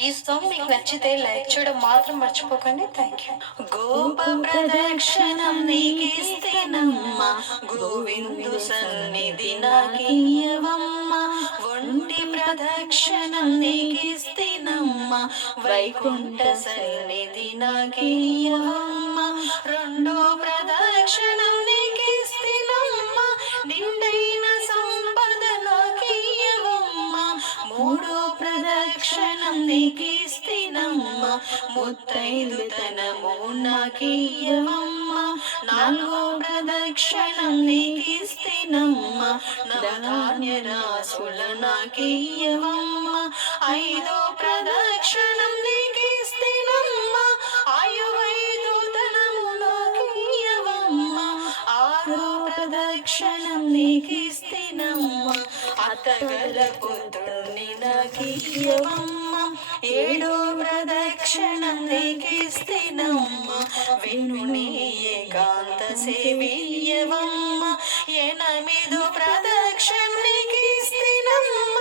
ఈ సాంగ్ మీకు నచ్చితే లైక్ చేయడం మాత్రం మర్చిపోకండి. థ్యాంక్ యూ గోప ప్రదక్షిణం నీకిస్తేనమ్మ గోవిందు సన్నిధి నాకీయవమ్మ ఒంటి ప్రదక్షిణం నీకిస్తేనమ్మ వైకుంఠ సన్నిధి నాకీయవమ్మ రెండో ప్రదక్షిణం ముత్తైదు తనము నాకీయవమ్మ నాలుగో ప్రదక్షిణం నీకిస్తేనమ్మ. ధాన్య రాసుల నాకీయవమ్మ ఐదో ప్రదక్షిణం నీకిస్తేనమ్మ. ఆయువైదు తనము నాకీయవమ్మ ఆరో ప్రదక్షిణం నీకిస్తేనమ్మ. అతగల పుత్రుని నాకీయవమ్మ ఏడో నీకిస్తేనమ్మ వినుని ఏకాంత సేవియవమ్మ ఎనమిదు ప్రదక్షిణం నీకిస్తేనమ్మ.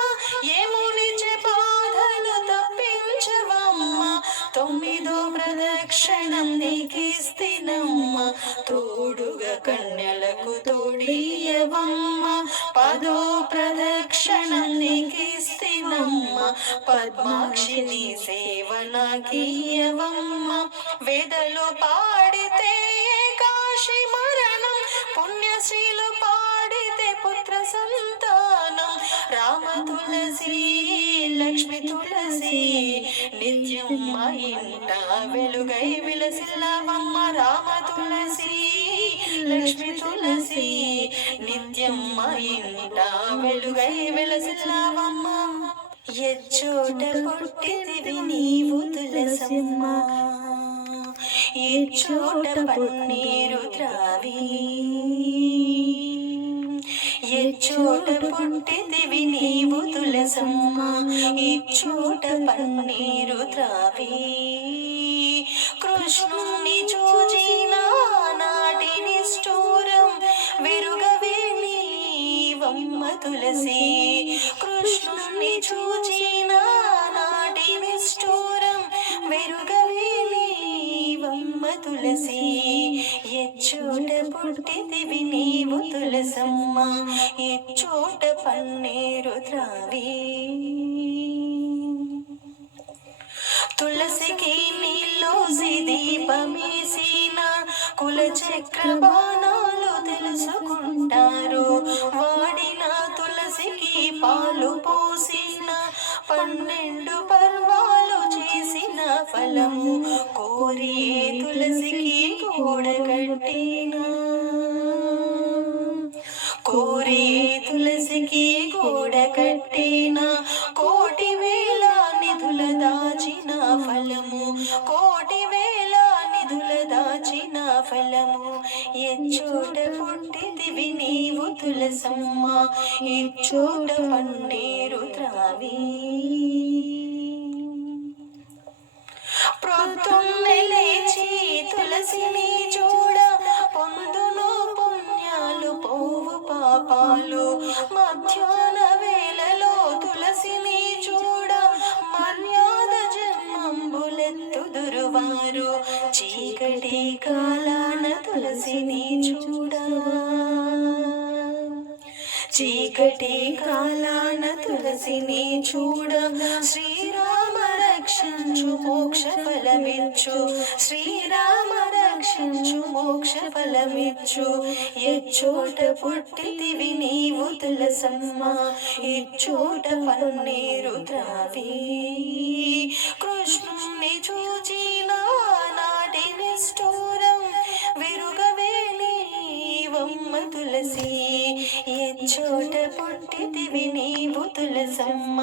ఏముని బాధలు తప్పించవమ్మ. తొమ్మిదో ప్రదక్షిణం నీకిస్తేనమ్మ. తోడుగా కన్యలకు తోడియవమ్మ పదో ప్రద పద్మాక్షిని సేవనాకీయవమ్మ వేదలు పాడితే కాశీ మరణం పుణ్యశ్రీలు పాడితే పుత్ర సంతానం. రామ తులసి లక్ష్మి తులసి నిత్యం మా ఇంట వెలుగై విలసిల్లవమ్మ. రామ తులసి లక్ష్మి తులసి నిత్యం మా ఇంట వెలుగై విలసిల్లవమ్మ. ఎచ్చోట పుట్టిదివి నీవు తులసమ్మ? ఎచ్చోట పన్నీరు త్రావి? ఎచ్చోట పుట్టిదివి నీవు తులసమ్మ? ఇచ్చోట పన్నీరు త్రావి? కృష్ణుని చూచిన నాటి నిష్ఠూరం విరుగవే నీవమ్మ తులసీ. ఎచ్చోట నీవు తులసమ్మ ఎచ్చోట పన్నీరు త్రావి. తులసికి నీలోసి దీపమేసిన కుల చక్ర బాణాలు తెలుసుకుంటారు. వాడిన తులసికి పాలు పోసిన పన్నెండు పర్వాలు చేసిన ఫలము కోరి తులసికి కూడగట్టినా కోరే తులసికి గోడ కట్టిన కోటి వేల నిధుల దాచిన ఫలము కోటి వేల నిధుల దాచిన ఫలము. ఎచ్చోట పుట్టిదివి నీవు తులసమ్మ ఇచ్చోట పన్నీరు త్రావీ. పాలు మధ్యాహ్న వేళలో తులసిని చూడ మర్యాద జన్మంబులెత్తుదురువారు చీకటి కాలాన తులసిని చూడ. చీకటి కాలాన తులసిని చూడ. శ్రీరామ రక్షించు మోక్ష ఫలమిచ్చు. శ్రీరామ రక్షించు మోక్ష ఫలమిచ్చు ఎచ్చోట పుట్టితివి నీవు తులసమ్మ ఇచ్చోట పన్నీరు త్రావి. కృష్ణుని చూచిన నాటి నిష్ఠూరం విరుగవేలీవమ్మ తులసి. ఎచ్చోట పుట్టితివి నీవు తులసమ్మ